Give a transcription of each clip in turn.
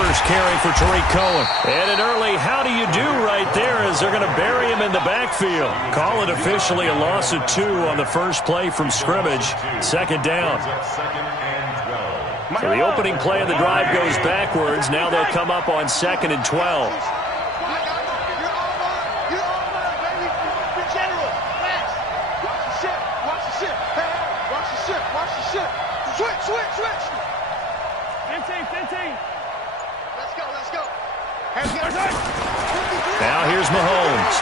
first carry for Tariq Cohen. And an early how do you do right there as they're going to bury him in the backfield. Call it officially a loss of 2 on the first play from scrimmage. Second down. So the opening play of the drive goes backwards. Now they'll come up on 2nd and 12. Switch. 15. Let's go. Now here's Mahomes.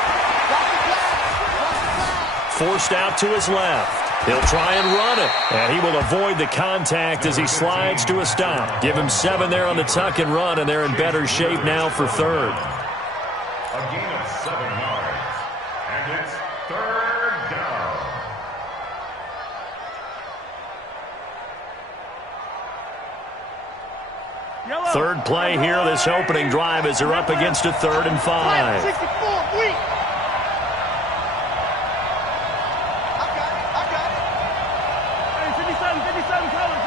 Forced out to his left. He'll try and run it. And he will avoid the contact as he slides to a stop. Give him 7 there on the tuck and run, and they're in better shape now for third. A gain of 7 yards. And it's 3rd down. Third play here, this opening drive as they're up against a 3rd and 5. 64, weak. I got it. Hey, 57 colors.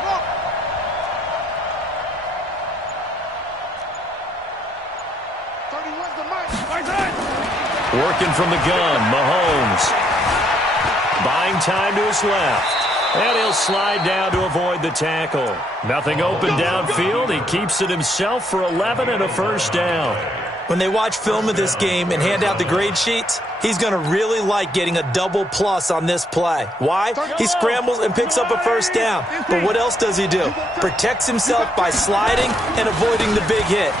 Smoke. 31's the mark. Working from the gun, Mahomes. Buying time to his left. And he'll slide down to avoid the tackle. Nothing open downfield. He keeps it himself for 11 and a first down. When they watch film of this game and hand out the grade sheets, he's going to really like getting a double plus on this play. Why? He scrambles and picks up a first down. But what else does he do? Protects himself by sliding and avoiding the big hit.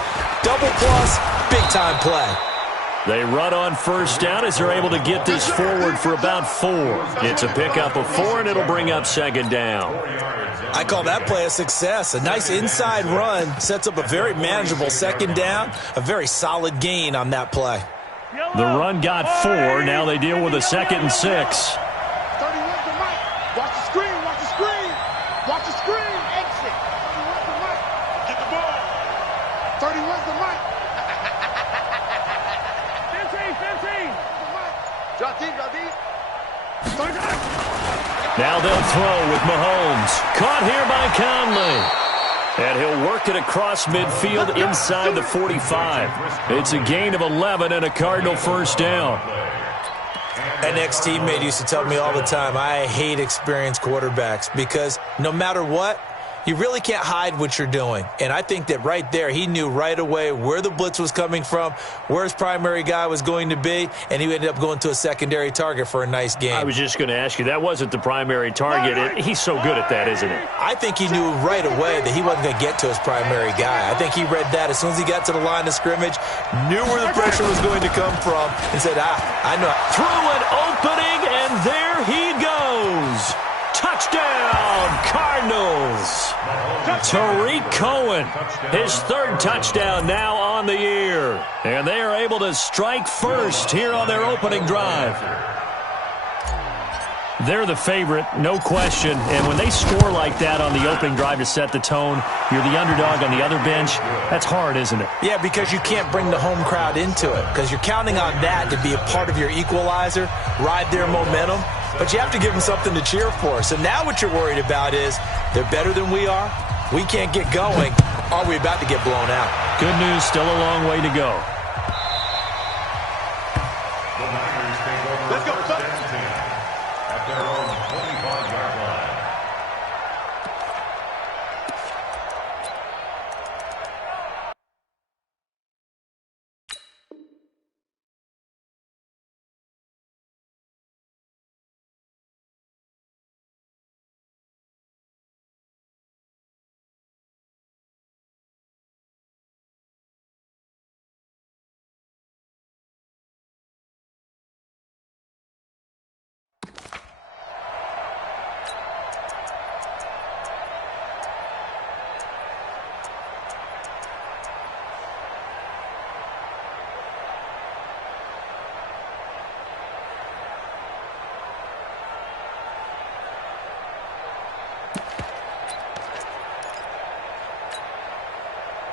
Double plus, big-time play. They run on first down as they're able to get this forward for about 4. It's a pickup of 4, and it'll bring up 2nd down. I call that play a success. A nice inside run sets up a very manageable 2nd down, a very solid gain on that play. The run got 4. Now they deal with a 2nd and 6. 31's the mic. Watch the screen. Exit. 31's the mic. Get the ball. 31's the mic. 15. Drop deep. Now they'll throw with Mahomes. Caught here by Conley. And he'll work it across midfield inside the 45. It's a gain of 11 and a Cardinal first down. An ex-teammate used to tell me all the time, I hate experienced quarterbacks because no matter what, you really can't hide what you're doing. And I think that right there, he knew right away where the blitz was coming from, where his primary guy was going to be, and he ended up going to a secondary target for a nice game. I was just going to ask you, that wasn't the primary target. He's so good at that, isn't he? I think he knew right away that he wasn't going to get to his primary guy. I think he read that as soon as he got to the line of scrimmage, knew where the pressure was going to come from, and said, I know. Through an opening, and there he goes. Touchdown, Cardinals. Tariq Cohen, his 3rd touchdown now on the year. And they are able to strike first here on their opening drive. They're the favorite, no question. And when they score like that on the opening drive to set the tone, you're the underdog on the other bench. That's hard, isn't it? Yeah, because you can't bring the home crowd into it. Because you're counting on that to be a part of your equalizer, ride their momentum. But you have to give them something to cheer for. So now what you're worried about is they're better than we are. We can't get going. Are we about to get blown out? Good news, still a long way to go. The Niners take over. Let's go. At their own 25-yard line.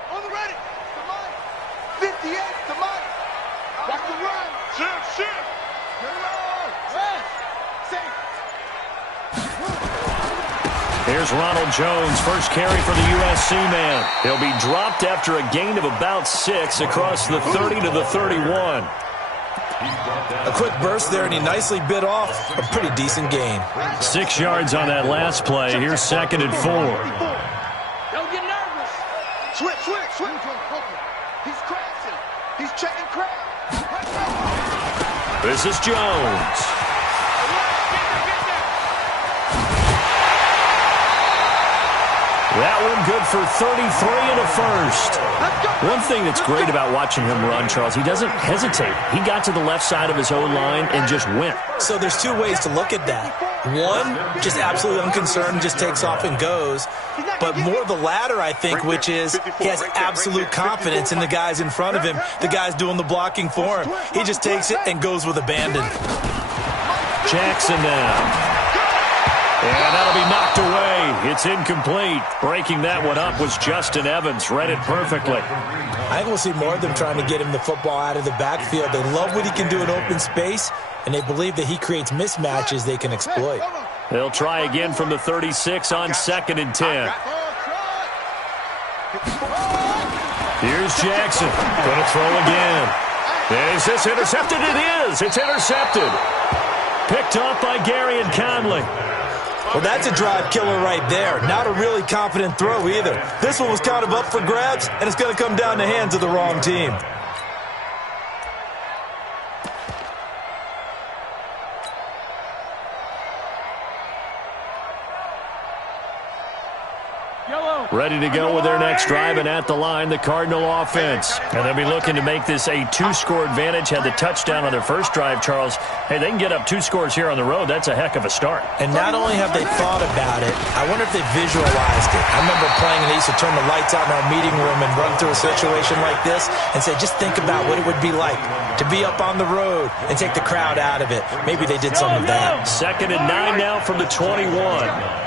On the ready. The money. 58. The money. Watch the run. Shift. Good roll. Safe. Here's Ronald Jones, first carry for the USC man. He'll be dropped after a gain of about 6 across the 30 to the 31. A quick burst there, and he nicely bit off a pretty decent gain. 6 yards on that last play. Here's 2nd and 4. Don't get nervous. Switch. He's crashing. He's checking crowd. This is Jones. That one good for 33 and a first. One thing that's great about watching him run, Charles, he doesn't hesitate. He got to the left side of his O-line and just went. So there's 2 ways to look at that. One, just absolutely unconcerned, just takes off and goes. But more the latter, I think, which is he has absolute confidence in the guys in front of him, the guys doing the blocking for him. He just takes it and goes with abandon. Jackson now. And that'll be knocked away. It's incomplete. Breaking that one up was Justin Evans. Read it perfectly. I think we'll see more of them trying to get him the football out of the backfield. They love what he can do in open space, and they believe that he creates mismatches they can exploit. They'll try again from the 36 on 2nd and 10. Here's Jackson. Going to throw again. Is this intercepted? It is. It's intercepted. Picked off by Gary and Conley. Well, that's a drive killer right there. Not a really confident throw either. This one was kind of up for grabs, and it's going to come down the hands of the wrong team. Ready to go with their next drive, and at the line, the Cardinal offense. And they'll be looking to make this a 2-score advantage. Had the touchdown on their first drive, Charles. Hey, they can get up 2 scores here on the road. That's a heck of a start. And not only have they thought about it, I wonder if they visualized it. I remember playing, and they used to turn the lights out in our meeting room and run through a situation like this and say, just think about what it would be like to be up on the road and take the crowd out of it. Maybe they did some of that. 2nd and 9 now from the 21.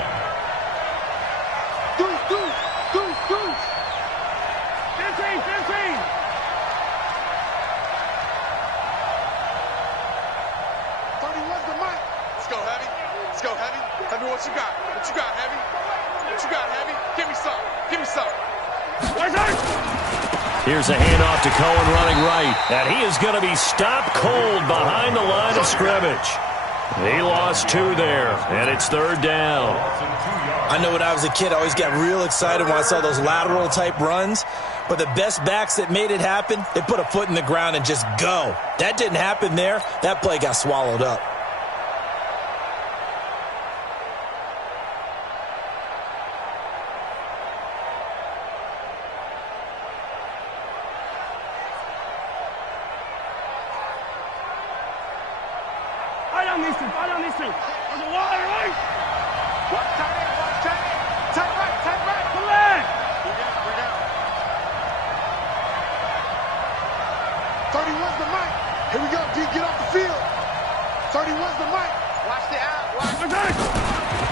What you got? What you got, Heavy? What you got, Heavy? Give me some. Give me some. Here's a handoff to Cohen running right. And he is going to be stopped cold behind the line of scrimmage. He lost 2 there, and it's 3rd down. I know when I was a kid, I always got real excited when I saw those lateral-type runs. But the best backs that made it happen, they put a foot in the ground and just go. That didn't happen there. That play got swallowed up.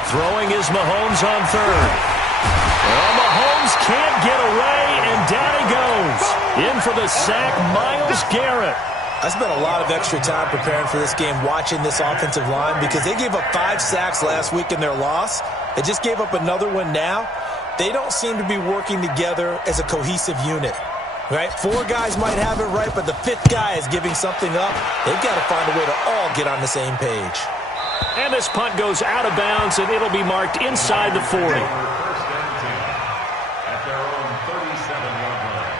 Throwing is Mahomes on 3rd. Well, Mahomes can't get away, and down he goes. In for the sack, Myles Garrett. I spent a lot of extra time preparing for this game, watching this offensive line, because they gave up 5 sacks last week in their loss. They just gave up another one now. They don't seem to be working together as a cohesive unit. Right? 4 guys might have it right, but the 5th guy is giving something up. They've got to find a way to all get on the same page. And this punt goes out of bounds, and it'll be marked inside the 40. At their own 37-yard line.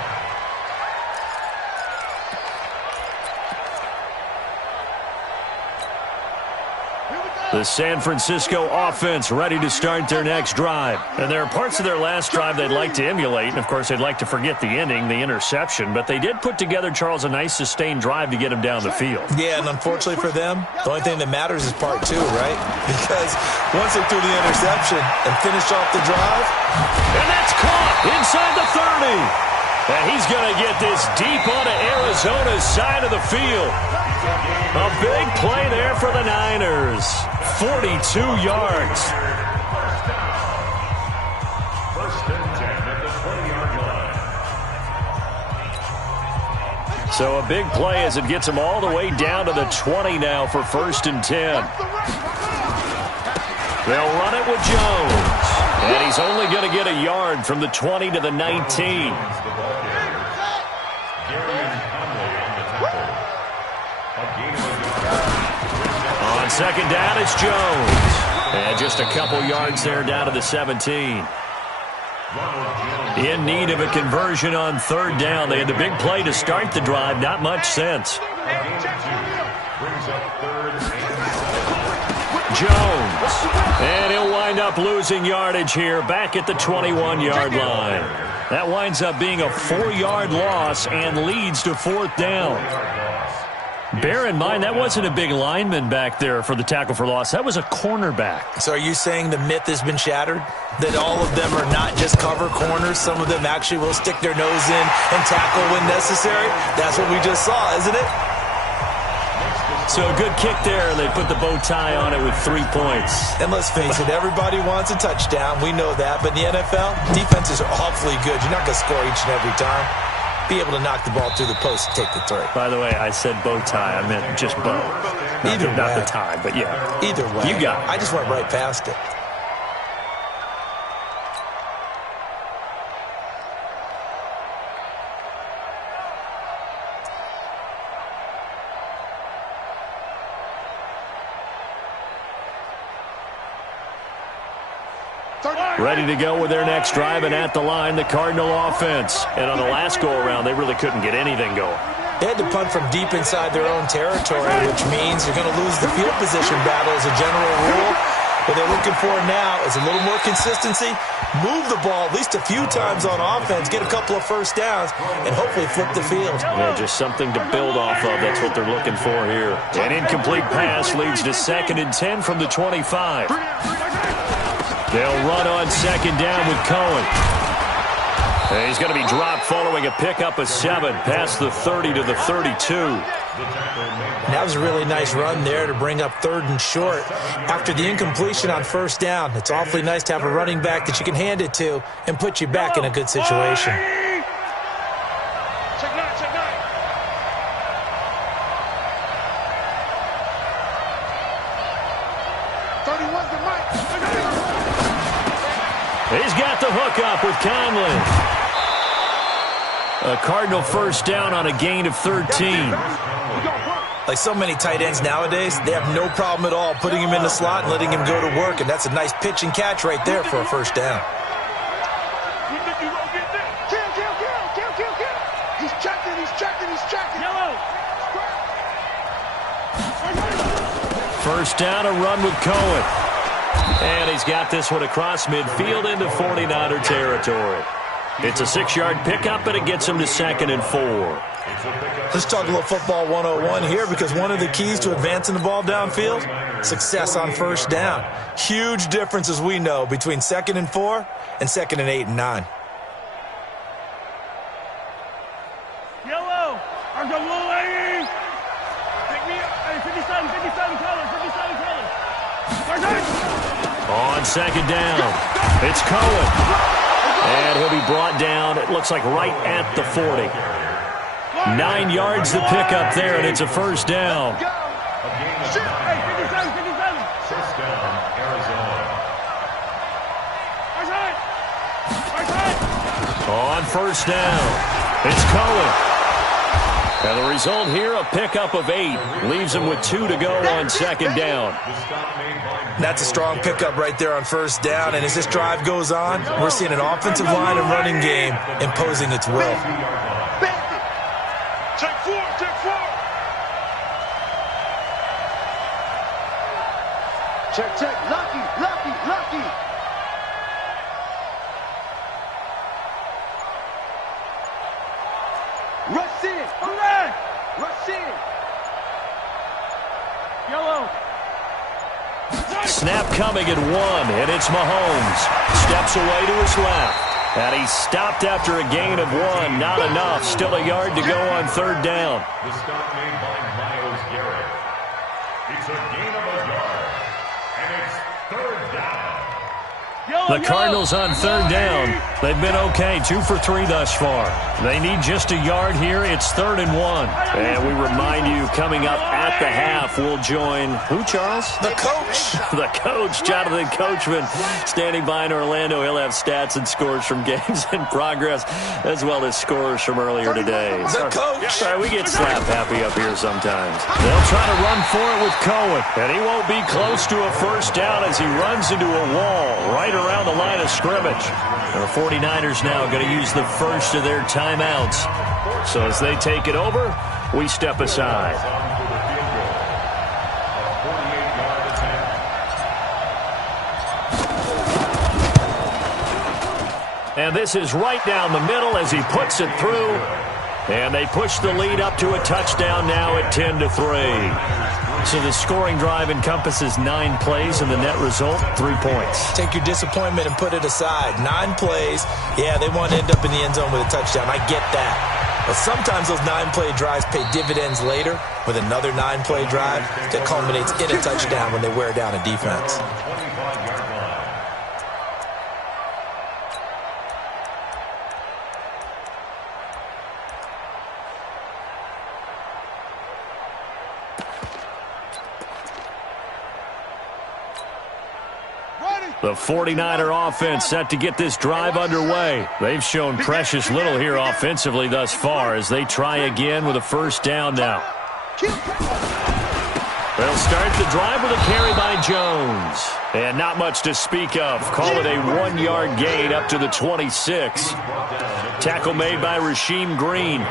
The San Francisco offense ready to start their next drive. And there are parts of their last drive they'd like to emulate. And, of course, they'd like to forget the ending, the interception. But they did put together, Charles, a nice sustained drive to get them down the field. Yeah, and unfortunately for them, the only thing that matters is part 2, right? Because once they threw the interception and finished off the drive. And that's caught inside the 30. And he's going to get this deep onto Arizona's side of the field. A big play there for the Niners. 42 yards. First and 10 at the 20-yard line. So a big play as it gets them all the way down to the 20 now for 1st and 10. They'll run it with Jones. And he's only going to get a yard from the 20 to the 19. On second down, it's Jones. And just a couple yards there down to the 17. In need of a conversion on third down. They had the big play to start the drive. Not much sense. Jones. And he'll wind up losing yardage here back at the 21-yard line. That winds up being a 4-yard loss and leads to fourth down. Bear in mind, that wasn't a big lineman back there for the tackle for loss. That was a cornerback. So are you saying the myth has been shattered? That all of them are not just cover corners? Some of them actually will stick their nose in and tackle when necessary? That's what we just saw, isn't it? So a good kick there. They put the bow tie on it with 3 points. And let's face it, everybody wants a touchdown. We know that. But in the NFL, defenses are awfully good. You're not going to score each and every time. Be able to knock the ball through the post and take the three. By the way, I said bow tie. I meant just bow. Not the tie, but yeah. Either way. You got it. I just went right past it. Ready to go with their next drive, and at the line, the Cardinal offense. And on the last go-around, they really couldn't get anything going. They had to punt from deep inside their own territory, which means you're going to lose the field position battle as a general rule. What they're looking for now is a little more consistency, move the ball at least a few times on offense, get a couple of first downs, and hopefully flip the field. Yeah, just something to build off of. That's what they're looking for here. An incomplete pass leads to 2nd and 10 from the 25. They'll run on second down with Cohen. And he's going to be dropped following a pickup of 7 past the 30 to the 32. That was a really nice run there to bring up 3rd and short. After the incompletion on first down, it's awfully nice to have a running back that you can hand it to and put you back in a good situation. Check 9, check 9. He's got the hook up with Conley. A Cardinal first down on a gain of 13. Like so many tight ends nowadays, they have no problem at all putting him in the slot and letting him go to work, and that's a nice pitch and catch right there for a first down. He's checking. Yellow. First down, a run with Cohen. And he's got this one across midfield into 49er territory. It's a 6-yard pickup, and it gets him to 2nd and 4. Let's talk a little football 101 here, because one of the keys to advancing the ball downfield, success on first down. Huge difference, as we know, between 2nd and 4 and 2nd and 8 and 9. Yellow. RWA. Pick me up. Hey, 57 colors. On second down, it's Cohen. And he'll be brought down, it looks like right at the 40. 9 yards to pick up there, and it's a first down. On first down, it's Cohen. And the result here, a pickup of 8. Leaves him with 2 to go on second down. That's a strong pickup right there on first down, and as this drive goes on, we're seeing an offensive line and running game imposing its will. Check 4. Check. Lucky. Rush in. Yellow. Snap coming at 1, and it's Mahomes. Steps away to his left. And he stopped after a gain of 1. Not enough. Still a yard to go on third down. The stop made by Myles Garrett. It's a gain of a yard. And it's third down. The Cardinals on third down They've been okay, 2 for 3 thus far. They need just a yard here. It's 3rd and 1. And we remind you, coming up at the half, we'll join who, Charles? The coach. The coach, Jonathan Coachman, standing by in Orlando. He'll have stats and scores from games in progress, as well as scores from earlier today. The coach. Sorry, we get slap happy up here sometimes. They'll try to run for it with Cohen, and he won't be close to a first down as he runs into a wall right around the line of scrimmage. The 49ers now going to use the first of their timeouts. So as they take it over, we step aside. And this is right down the middle as he puts it through. And they push the lead up to a touchdown now at 10-3. So the scoring drive encompasses 9 plays, and the net result, 3 points. Take your disappointment and put it aside. 9 plays. Yeah, they want to end up in the end zone with a touchdown. I get that. But sometimes those 9-play drives pay dividends later with another 9-play drive that culminates in a touchdown when they wear down a defense. The 49er offense set to get this drive underway. They've shown precious little here offensively thus far as they try again with a first down now. They'll start the drive with a carry by Jones. And not much to speak of. Call it a 1-yard gain up to the 26. Tackle made by Rasheem Green.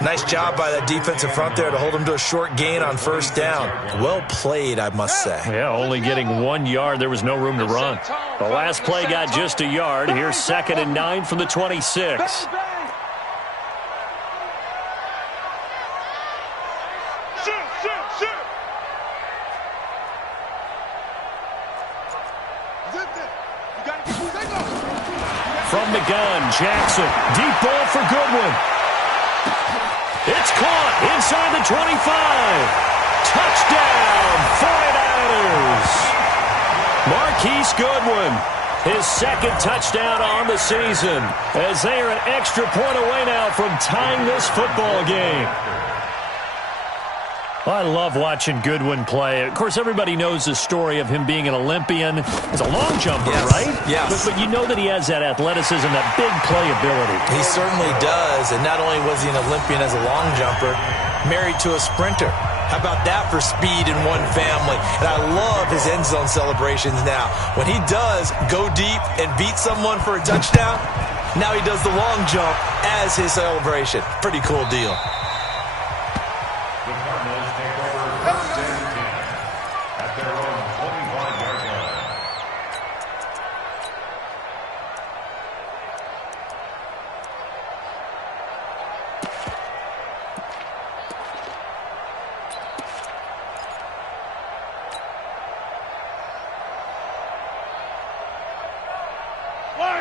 Nice job by that defensive front there to hold him to a short gain on first down. Well played, I must say. Yeah, only getting 1 yard. There was no room to run. The last play got just a yard. Here's 2nd and 9 from the 26. From the gun, Jackson. Deep ball for Goodwin. It's caught inside the 25. Touchdown, 49ers. Marquise Goodwin, his 2nd touchdown on the season, as they are an extra point away now from tying this football game. I love watching Goodwin play. Of course, everybody knows the story of him being an Olympian. He's a long jumper, yes, right? Yes. But you know that he has that athleticism, that big playability. He certainly does. And not only was he an Olympian as a long jumper, married to a sprinter. How about that for speed in one family? And I love his end zone celebrations now. When he does go deep and beat someone for a touchdown, now he does the long jump as his celebration. Pretty cool deal.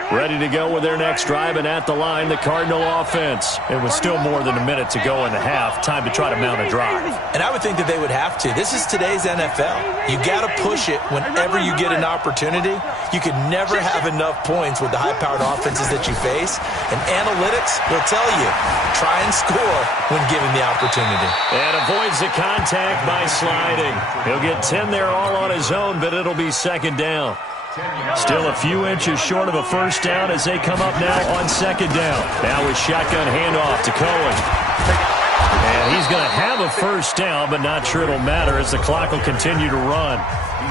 Ready to go with their next drive, and at the line, the Cardinal offense. And with still more than a minute to go in the half, time to try to mount a drive. And I would think that they would have to. This is today's NFL. You got to push it whenever you get an opportunity. You can never have enough points with the high-powered offenses that you face. And analytics will tell you, try and score when given the opportunity. And avoids the contact by sliding. He'll get 10 there all on his own, but it'll be 2nd down. Still a few inches short of a first down as they come up now on 2nd down. Now with shotgun handoff to Cohen. And he's going to have a first down, but not sure it'll matter as the clock will continue to run.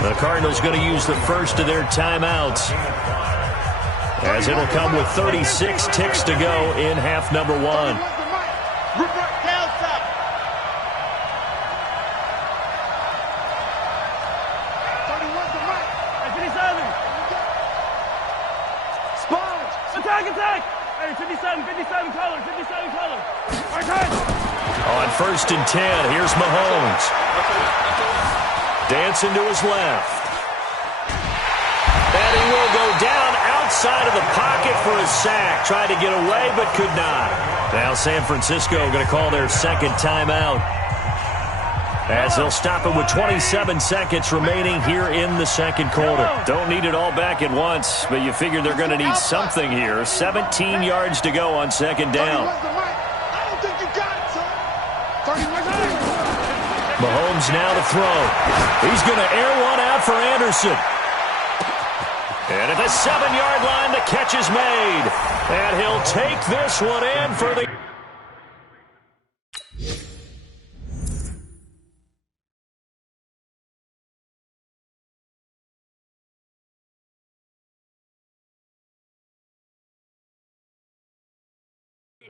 The Cardinals going to use the first of their timeouts, as it'll come with 36 ticks to go in half number 1. Attack! Hey, 57 color. On 1st and 10, here's Mahomes. Dancing to his left. And he will go down outside of the pocket for a sack. Tried to get away, but could not. Now San Francisco going to call their 2nd timeout. as they'll stop it with 27 seconds remaining here in the second quarter. Don't need it all back at once, but you figure they're going to need something here. 17 yards to go on second down. I don't think you got it, son. 31. Mahomes now to throw. He's going to air one out for Anderson. And at the 7-yard line, the catch is made. And he'll take this one in for the...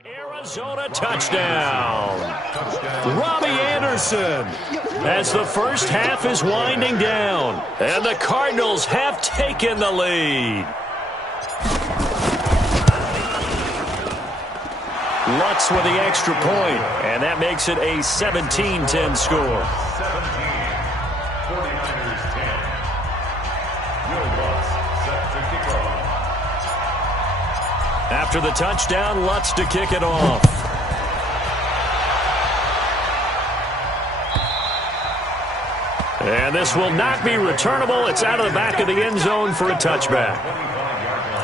Arizona touchdown. Robbie Anderson, as the first half is winding down, and the Cardinals have taken the lead. Lutz with the extra point, and that makes it a 17-10 score. 49ers 10. Will Lutz set to kick off. After the touchdown, Lutz to kick it off. And this will not be returnable. It's out of the back of the end zone for a touchback. 25-yard line.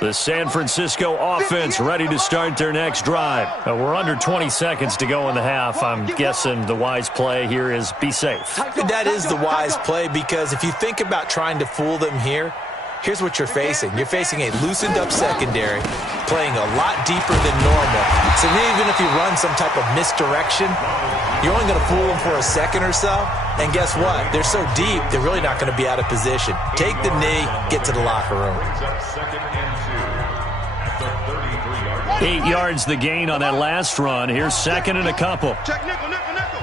The San Francisco offense ready to start their next drive. We're under 20 seconds to go in the half. I'm guessing the wise play here is be safe. That is the wise play, because if you think about trying to fool them here, here's what you're facing. You're facing a loosened up secondary, playing a lot deeper than normal. So even if you run some type of misdirection, you're only going to fool them for a second or so. And guess what? They're so deep, they're really not going to be out of position. Take the knee, get to the locker room. Brings up 2nd and 2 at the 33-yard line. 8 yards the gain on that last run. Here's second and a couple. Check nickel, nickel, nickel.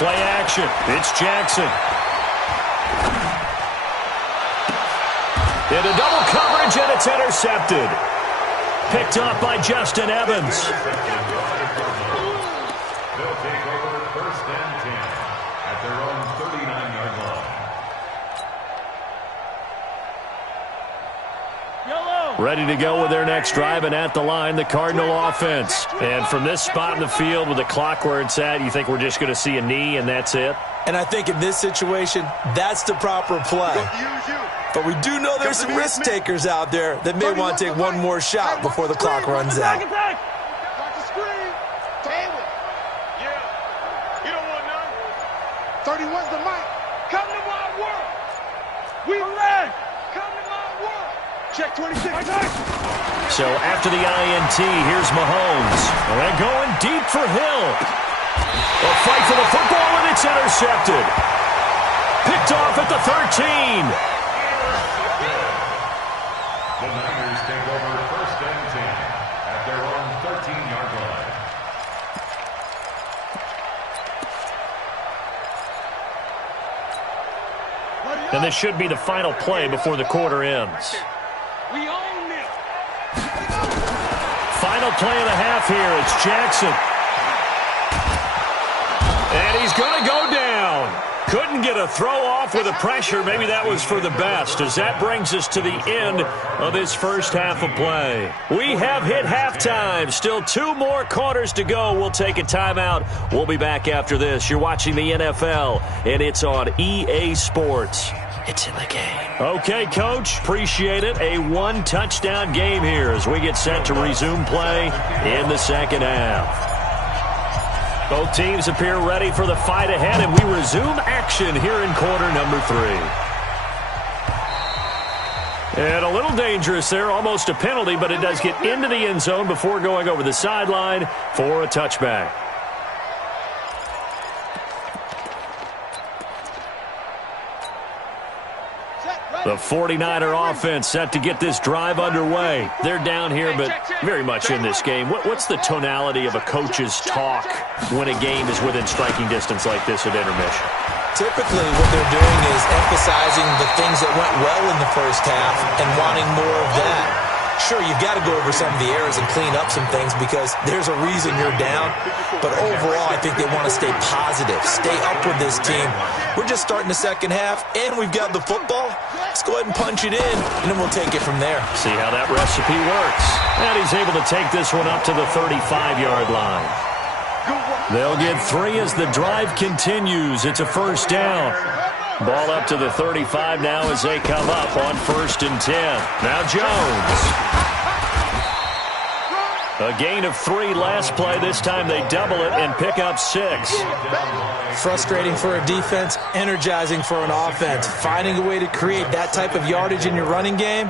Play action. It's Jackson. Into double coverage, and it's intercepted. Picked up by Justin Evans. They'll take over 1st and 10 at their own 39-yard line. Yellow. Ready to go with their next drive, and at the line, the Cardinal offense. And from this spot in the field with the clock where it's at, you think we're just going to see a knee and that's it? And I think in this situation, that's the proper play. But we do know there's some risk takers out there that may want to take one more shot before the clock runs out. Attack. Got the screen. Table. Yeah. You don't want none. 31's the mic. Come to my world. We red. Come to my world. Check 26. So after the INT, here's Mahomes. And going deep for Hill. A fight for the football, and it's intercepted. Picked off at the 13. The Niners take over 1st and 10 at their own 13-yard line. And this should be the final play before the quarter ends. We own this. Final play of the half here. It's Jackson. And he's going to go down. Couldn't get a throw off with the pressure. Maybe that was for the best, as that brings us to the end of this first half of play. We have hit halftime. Still 2 more quarters to go. We'll take a timeout. We'll be back after this. You're watching the NFL, and it's on EA Sports. It's in the game. Okay, Coach. Appreciate it. A 1-touchdown game here as we get set to resume play in the second half. Both teams appear ready for the fight ahead, and we resume action here in quarter number 3. And a little dangerous there, almost a penalty, but it does get into the end zone before going over the sideline for a touchback. Set, right. The 49er offense set to get this drive underway. They're down here, but very much in this game. What's the tonality of a coach's talk when a game is within striking distance like this at intermission? Typically, what they're doing is emphasizing the things that went well in the first half and wanting more of that. Sure, you've got to go over some of the errors and clean up some things because there's a reason you're down. But overall, I think they want to stay positive, stay up with this team. We're just starting the second half, and we've got the football. Let's go ahead and punch it in, and then we'll take it from there. See how that recipe works. And he's able to take this one up to the 35-yard line. They'll get 3 as the drive continues. It's a first down. Ball up to the 35 now as they come up on 1st and 10. Now Jones. A gain of 3 last play. This time they double it and pick up 6. Frustrating for a defense, energizing for an offense. Finding a way to create that type of yardage in your running game,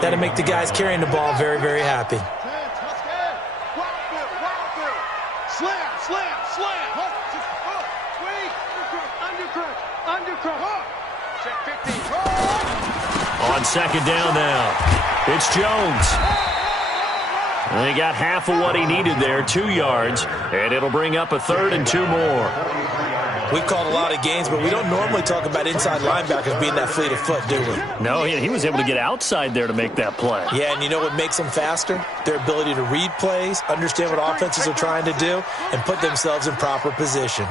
that'll make the guys carrying the ball very, very happy. On 2nd down now, it's Jones. They got half of what he needed there, 2 yards, and it'll bring up a 3rd and 2 more. We've called a lot of games, but we don't normally talk about inside linebackers being that fleet of foot, do we? No, he was able to get outside there to make that play. Yeah, and you know what makes them faster? Their ability to read plays, understand what offenses are trying to do, and put themselves in proper position.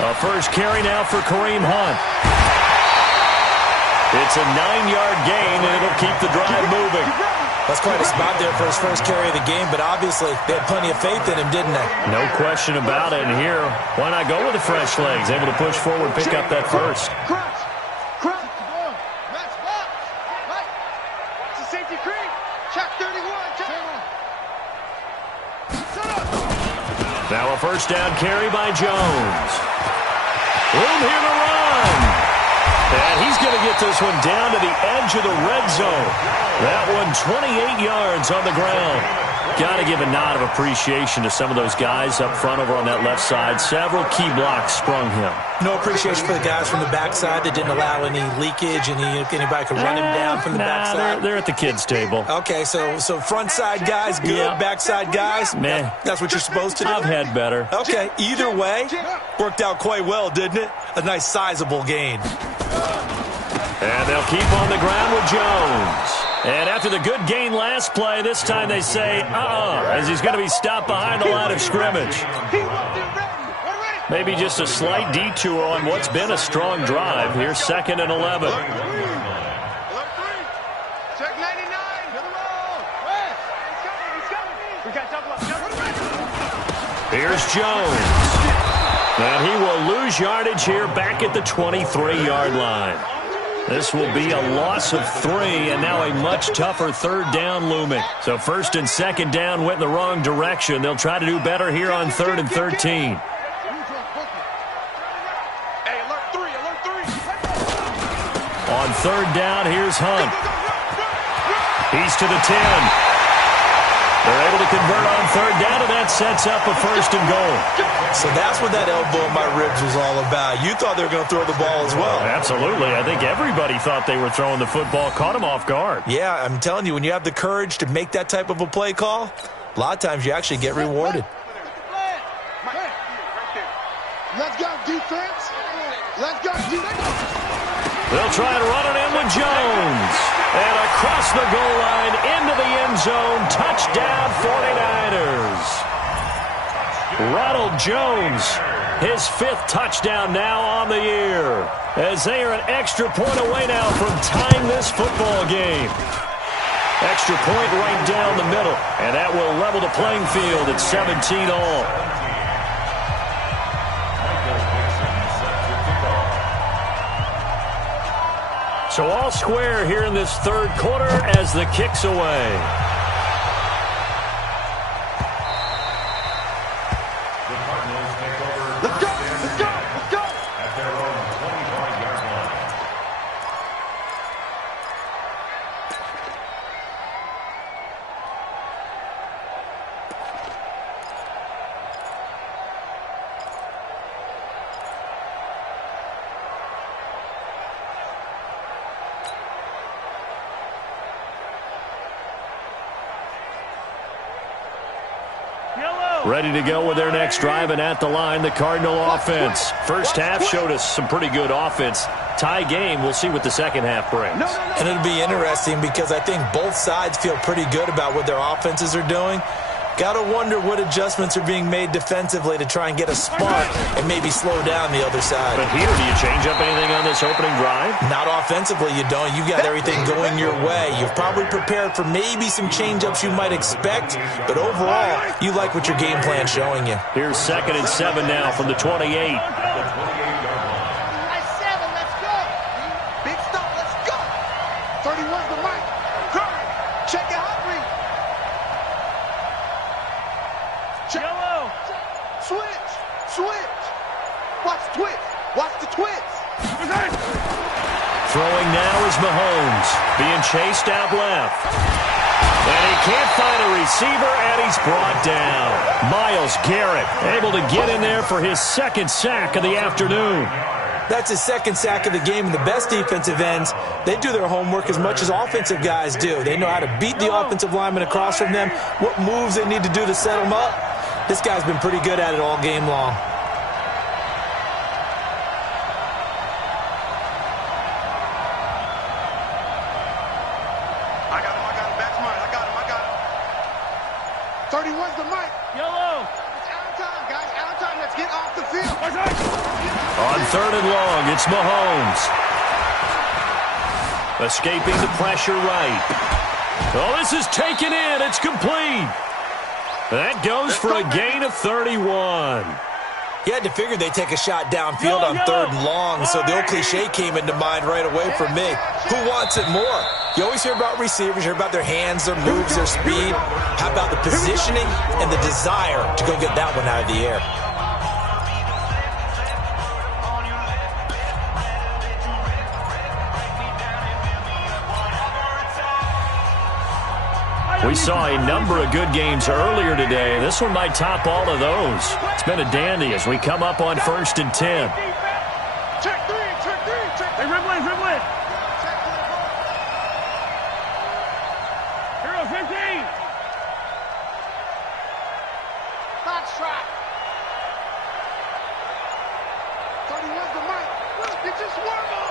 A first carry now for Kareem Hunt. It's a 9-yard gain, and it'll keep the drive moving. That's quite a spot there for his first carry of the game, but obviously they had plenty of faith in him, didn't they? No question about it. And here, why not go with the fresh legs? Able to push forward, pick up that first. Now a first down carry by Jones. Room here to run. And he's going to get this one down to the edge of the red zone. That one 28 yards on the ground. Got to give a nod of appreciation to some of those guys up front over on that left side. Several key blocks sprung him. No appreciation for the guys from the backside that didn't allow any leakage and anybody could run him down from the backside. They're at the kids' table. Okay, so front side guys good, Yeah. backside guys, Meh. that's what you're supposed to do? I've had better. Okay, either way, worked out quite well, didn't it? A nice sizable gain. And they'll keep on the ground with Jones. And after the good gain last play, this time they say, as he's going to be stopped behind the line of scrimmage. Maybe just a slight detour on what's been a strong drive. Here's 2nd and 11. Here's Jones. And he will lose yardage here back at the 23-yard line. This will be a loss of 3, and now a much tougher 3rd down looming. So 1st and 2nd down went in the wrong direction. They'll try to do better here on 3rd and 13. On 3rd down, here's Hunt. He's to the 10. They're able to convert on 3rd down, and that sets up a 1st and goal. So that's what that elbow in my ribs was all about. You thought they were going to throw the ball as well. Absolutely. I think everybody thought they were throwing the football, caught him off guard. Yeah, I'm telling you, when you have the courage to make that type of a play call, a lot of times you actually get rewarded. Let's go, defense. Let's go, defense. They'll try to run it in with Jones. And across the goal line into the end zone. Touchdown 49ers. Ronald Jones, his 5th touchdown now on the year. As they are an extra point away now from tying this football game. Extra point right down the middle. And that will level the playing field at 17 all. So all square here in this 3rd quarter as the kick's away. Let's go, let's go, let's go. At their own 25-yard line. Ready to go with their next drive, and at the line, the Cardinal offense. First half showed us some pretty good offense. Tie game, we'll see what the second half brings. And it'll be interesting because I think both sides feel pretty good about what their offenses are doing. Got to wonder what adjustments are being made defensively to try and get a spark and maybe slow down the other side. But here, do you change up anything on this opening drive? Not offensively, you don't. You got everything going your way. You've probably prepared for maybe some change-ups you might expect, but overall, you like what your game plan's showing you. Here's 2nd and 7 now from the 28. Throwing now is Mahomes, being chased out left. And he can't find a receiver, and he's brought down. Myles Garrett able to get in there for his 2nd sack of the afternoon. That's his 2nd sack of the game, and the best defensive ends, they do their homework as much as offensive guys do. They know how to beat the offensive lineman across from them, what moves they need to do to set them up. This guy's been pretty good at it all game long. On 3rd and long, it's Mahomes. Escaping the pressure right. Oh, this is taken in. It's complete. That goes for a gain of 31. You had to figure they'd take a shot downfield on 3rd and long, so the old cliche came into mind right away for me. Who wants it more? You always hear about receivers, you hear about their hands, their moves, their speed. How about the positioning and the desire to go get that one out of the air? We saw a number of good games earlier today. This one might top all of those. It's been a dandy as we come up on 1st and 10. Check three. Hey, Ripley. Hero 15. Foxtrot. 31's the mic. Get your swerve on.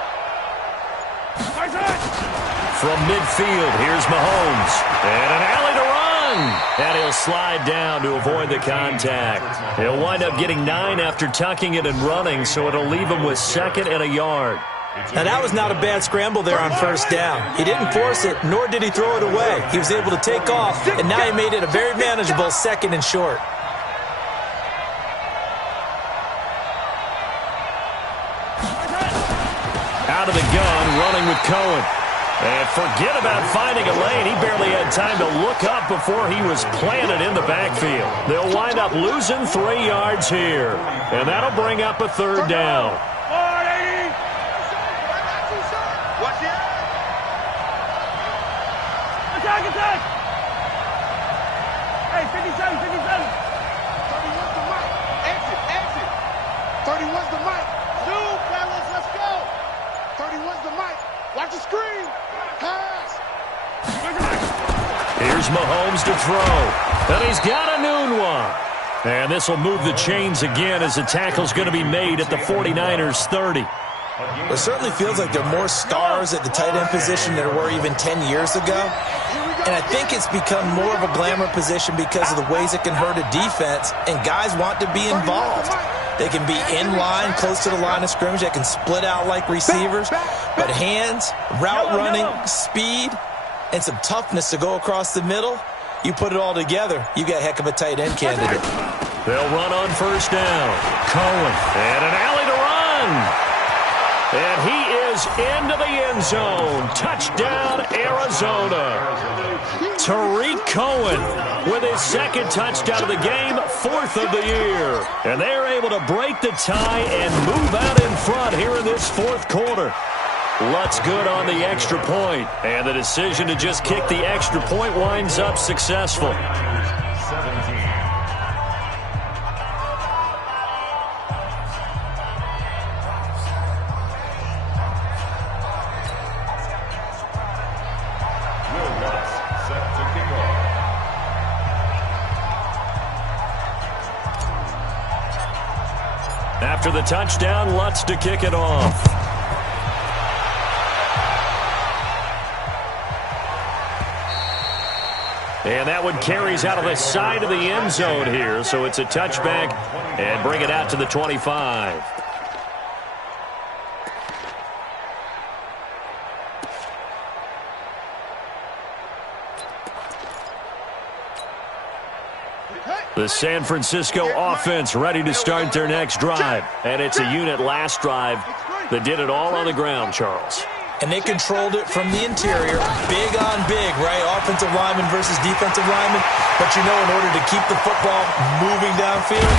From midfield, here's Mahomes. And an alley to run. And he'll slide down to avoid the contact. He'll wind up getting 9 after tucking it and running, so it'll leave him with 2nd and a yard. Now, that was not a bad scramble there on 1st down. He didn't force it, nor did he throw it away. He was able to take off, and now he made it a very manageable 2nd and short. Out of the gun, running with Cohen. And forget about finding a lane. He barely had time to look up before he was planted in the backfield. They'll wind up losing 3 yards here. And that'll bring up a 3rd down. Attack! Hey, 57. 31's the mic. Exit. 31's the mic. Zoom, fellas, let's go. 31's the mic. Watch the screen. Pass. Here's Mahomes to throw. And he's got a noon one. And this will move the chains again as the tackle's going to be made at the 49ers 30. It certainly feels like there are more stars at the tight end position than there were even 10 years ago. And I think it's become more of a glamour position because of the ways it can hurt a defense, and guys want to be involved. They can be in line, close to the line of scrimmage. They can split out like receivers. But hands, route running, speed, and some toughness to go across the middle, you put it all together, you got a heck of a tight end candidate. They'll run on 1st down. Cohen, and an alley to run. And he is into the end zone. Touchdown, Arizona. Tariq Cohen with his 2nd touchdown of the game, 4th of the year. And they're able to break the tie and move out in front here in this 4th quarter. Lutz good on the extra point, and the decision to just kick the extra point winds up successful. 17. After the touchdown, Lutz to kick it off. And that one carries out of the side of the end zone here, so it's a touchback and bring it out to the 25. The San Francisco offense ready to start their next drive. And it's a unit last drive that did it all on the ground, Charles. And they controlled it from the interior, big on big, right? Offensive lineman versus defensive lineman. But you know, in order to keep the football moving downfield,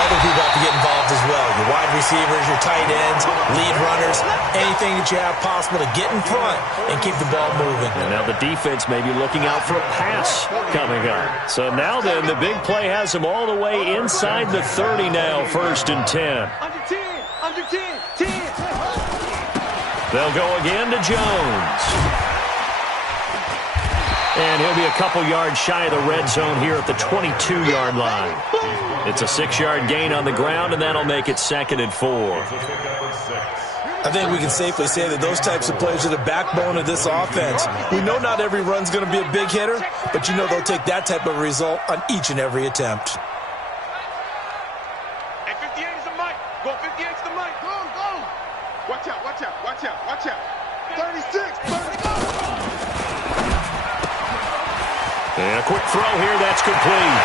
other people have to get involved as well. Your wide receivers, your tight ends, lead runners, anything that you have possible to get in front and keep the ball moving. And now the defense may be looking out for a pass coming up. So now then, the big play has them all the way inside the 30 now, 1st and 10. Under 10, 10. They'll go again to Jones. And he'll be a couple yards shy of the red zone here at the 22-yard line. It's a 6-yard gain on the ground, and that'll make it 2nd and 4. I think we can safely say that those types of plays are the backbone of this offense. We know not every run's going to be a big hitter, but you know they'll take that type of result on each and every attempt. Hey, 58 is the mic. Go 58 is the mic. Go, go. Watch out, watch out, watch out, watch out. 36, 30, go. And a quick throw here, that's complete.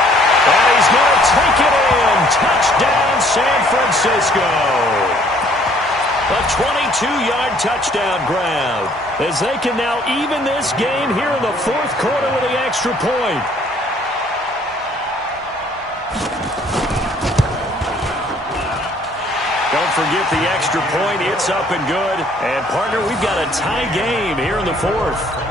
And he's going to take it in. Touchdown, San Francisco. A 22-yard touchdown grab as they can now even this game here in the 4th quarter with the extra point. Don't forget the extra point. It's up and good. And, partner, we've got a tie game here in the 4th.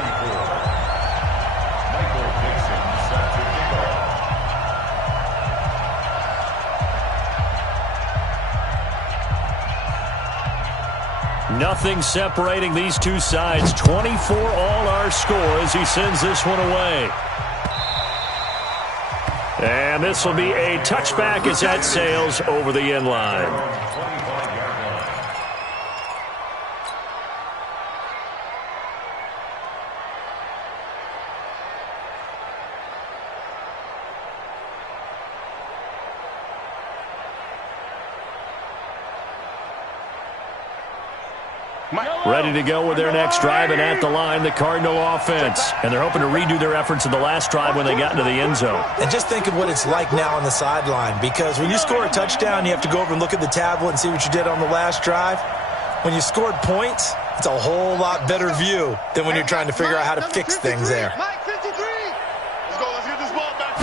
Nothing separating these two sides. 24 all our score as he sends this one away. And this will be a touchback as that sails over the end line. Ready to go with their next drive, and at the line, the Cardinal offense. And they're hoping to redo their efforts in the last drive when they got into the end zone. And just think of what it's like now on the sideline, because when you score a touchdown, you have to go over and look at the tablet and see what you did on the last drive. When you scored points, it's a whole lot better view than when you're trying to figure out how to fix things there. Mike 53. Let's go. Let's get this ball back.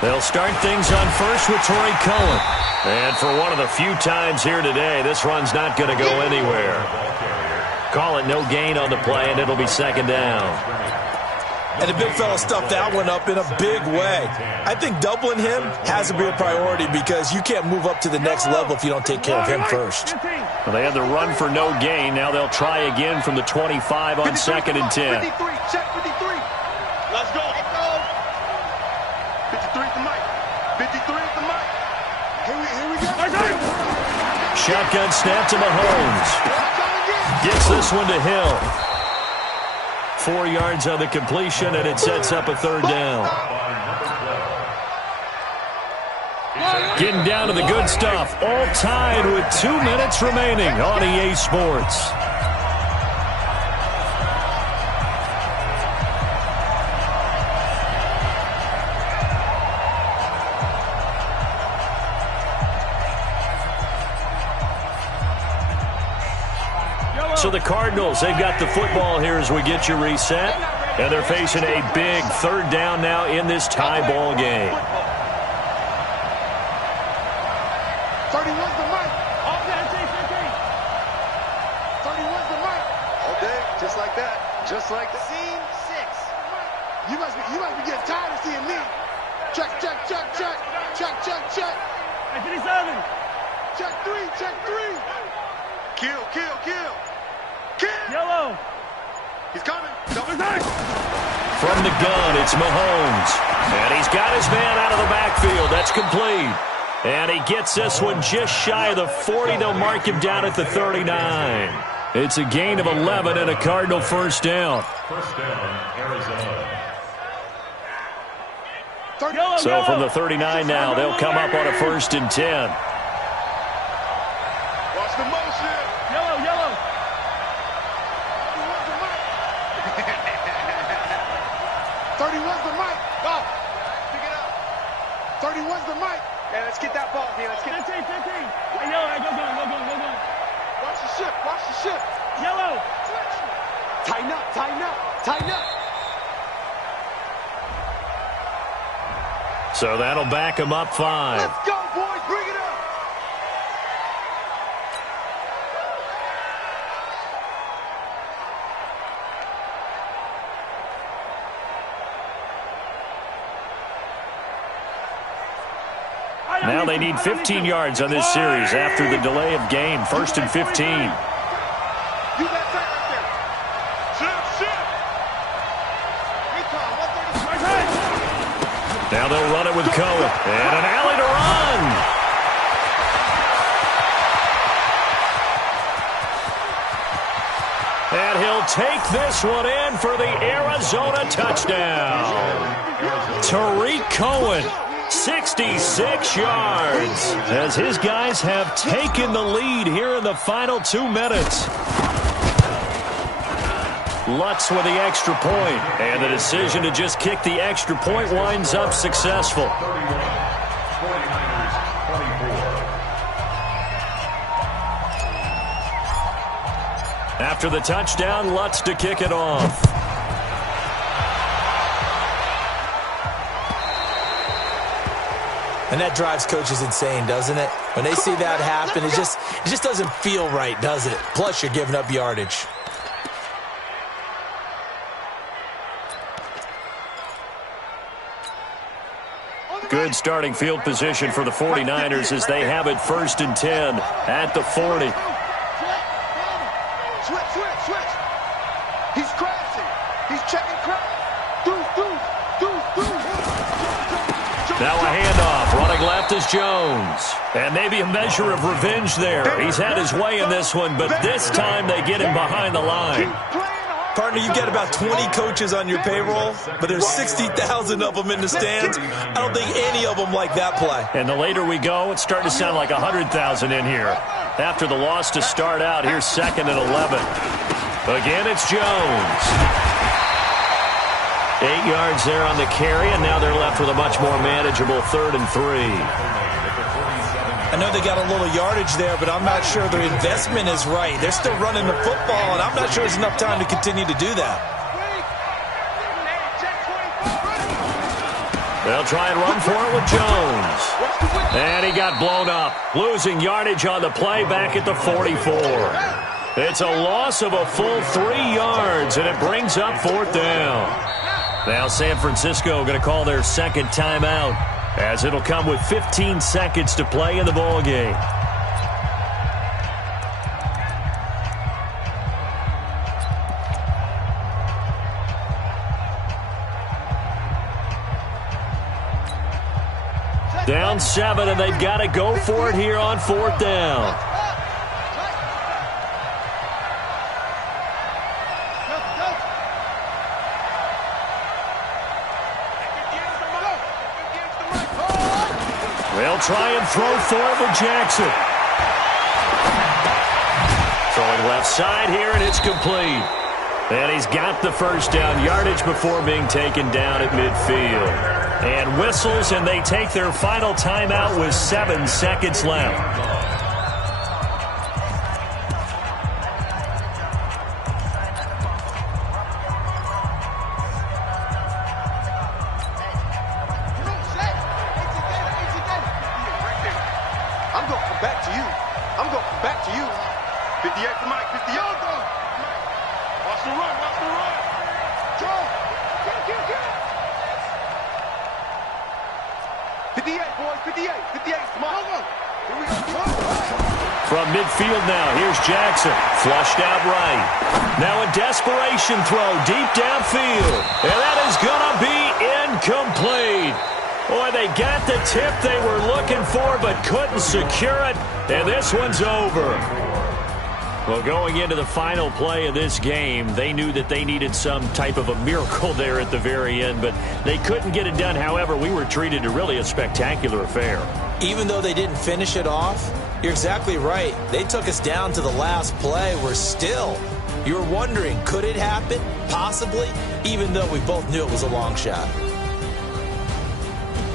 They'll start things on first with Torrey Cohen. And for one of the few times here today, this run's not going to go anywhere. Call it no gain on the play, and it'll be 2nd down. And the big fella stuffed that one up in a big way. I think doubling him has to be a priority because you can't move up to the next level if you don't take care of him first. Well, they had the run for no gain. Now they'll try again from the 25 on 2nd and 10. 53, check 53. Let's go. 53 at the mic. 53 at the mic. Here we go. Shotgun snap to Mahomes. Gets this one to Hill. 4 yards on the completion, and it sets up a 3rd down. Getting down to the good stuff. All tied with 2 minutes remaining on EA Sports. So the Cardinals, they've got the football here as we get you reset. And they're facing a big 3rd down now in this tie ball game. 31's the mic. All day, 31's the mic. All day, just like that. Just like that. Scene 6. You must be getting tired of seeing me. Check. Check. 57. Check 3. Kill. Yellow. He's coming. Number 9. From the gun, it's Mahomes. And he's got his man out of the backfield. That's complete. And he gets this one just shy of the 40. They'll mark him down at the 39. It's a gain of 11 and a Cardinal first down. First down, Arizona. So from the 39 now, they'll come up on a 1st and 10. Watch the motion. Yellow, yellow. 31's the mic. Go. Pick it up. 31's the mic. Yeah, let's get that ball here. Let's get 15, 15. Hey, yellow, go. Watch the ship. Watch the ship. Yellow. Tighten up. Tighten up. Tighten up. So that'll back him up 5. Let's go, boys. Bring it up. Now they need 15 yards on this series after the delay of game. 1st and 15. You got that right there. Ship. Recon, 130. Now they'll run it with Cohen. And an alley to run. And he'll take this one in for the Arizona touchdown. Tariq Cohen, 66 yards, as his guys have taken the lead here in the final 2 minutes. Lutz with the extra point, and the decision to just kick the extra point winds up successful. 49ers 24. After the touchdown, Lutz to kick it off. And that drives coaches insane, doesn't it? When they see that happen, it just doesn't feel right, does it? Plus, you're giving up yardage. Good starting field position for the 49ers as they have it 1st and 10 at the 40. Switch. He's crashing. He's checking crash. Deuce. Now a handoff. Running left is Jones. And maybe a measure of revenge there. He's had his way in this one, but this time they get him behind the line. Partner, you get about 20 coaches on your payroll, but there's 60,000 of them in the stands. I don't think any of them like that play. And the later we go, it's starting to sound like 100,000 in here. After the loss to start out, here's 2nd and 11. Again, it's Jones. 8 yards there on the carry, and now they're left with a much more manageable 3rd and 3. I know they got a little yardage there, but I'm not sure their investment is right. They're still running the football, and I'm not sure there's enough time to continue to do that. They'll try and run for it with Jones. And he got blown up, losing yardage on the play back at the 44. It's a loss of a full 3 yards, and it brings up 4th down. Now San Francisco going to call their 2nd timeout, as it'll come with 15 seconds to play in the ball game. Down 7, and they've got to go for it here on 4th down. They'll try and throw for it with Jackson. Throwing left side here, and it's complete. And he's got the first down yardage before being taken down at midfield. And whistles, and they take their final timeout with 7 seconds left. From midfield now, here's Jackson. Flushed out right. Now a desperation throw deep downfield. And that is going to be incomplete. Boy, they got the tip they were looking for but couldn't secure it, and this one's over. Well, going into the final play of this game, they knew that they needed some type of a miracle there at the very end, but they couldn't get it done. However, we were treated to really a spectacular affair. Even though they didn't finish it off, you're exactly right. They took us down to the last play. We're still, you're wondering, could it happen? Possibly, even though we both knew it was a long shot.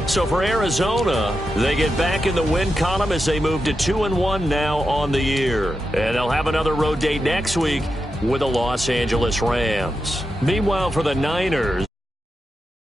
So for Arizona, they get back in the win column as they move to 2-1 now on the year. And they'll have another road date next week with the Los Angeles Rams. Meanwhile, for the Niners,